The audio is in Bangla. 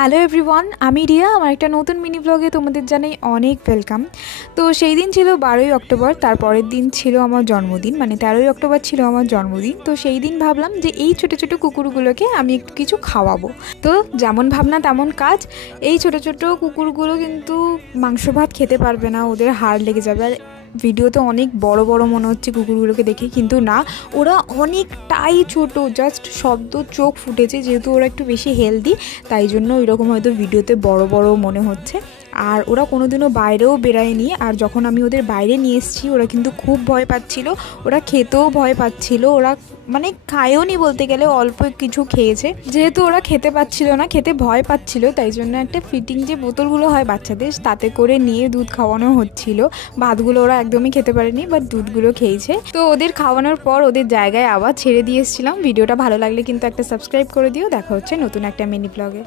হ্যালো এভরিওয়ান, আমি রিয়া। আমার একটা নতুন মিনি ব্লগে তোমাদের জানাই অনেক ওয়েলকাম। তো সেই দিন ছিল 12ই অক্টোবর, তারপরের দিন ছিল আমার জন্মদিন, মানে 13ই অক্টোবর ছিল আমার জন্মদিন। তো সেই দিন ভাবলাম যে এই ছোটো ছোটো কুকুরগুলোকে আমি একটু কিছু খাওয়াবো। তো যেমন ভাবনা তেমন কাজ। এই ছোটো ছোটো কুকুরগুলো কিন্তু মাংস ভাত খেতে পারবে না, ওদের হাড় লেগে যাবে। আর ভিডিওতে অনেক বড় বড় মনে হচ্ছে কুকুরগুলোকে দেখে, কিন্তু না, ওরা অনেকটাই ছোট, জাস্ট শব্দ চোখ ফুটেছে। যেহেতু ওরা একটু বেশি হেলদি, তাই জন্য ওইরকম হয়তো ভিডিওতে বড় বড় মনে হচ্ছে। আর ওরা কোনোদিনও বাইরেও বেরায়নি। আর যখন আমি ওদের বাইরে নিয়ে এসেছি, ওরা কিন্তু খুব ভয় পাচ্ছিল, ওরা খেতেও ভয় পাচ্ছিল। ওরা মানে খায়ও নি বলতে গেলে, অল্প কিছু খেয়েছে। যেহেতু ওরা খেতে পাচ্ছিল না, খেতে ভয় পাচ্ছিল, তাই জন্য একটা ফিটিং যে বোতলগুলো হয় বাচ্চাদের, তাতে করে নিয়ে দুধ খাওয়ানো হচ্ছিল। ভাতগুলো ওরা একদমই খেতে পারেনি, বাট দুধগুলো খেয়েছে। তো ওদের খাওয়ানোর পর ওদের জায়গায় আবার ছেড়ে দিয়ে এসেছিলাম। ভিডিওটা ভালো লাগলে কিন্তু একটা সাবস্ক্রাইব করে দিও। দেখা হচ্ছে নতুন একটা মিনি ব্লগে।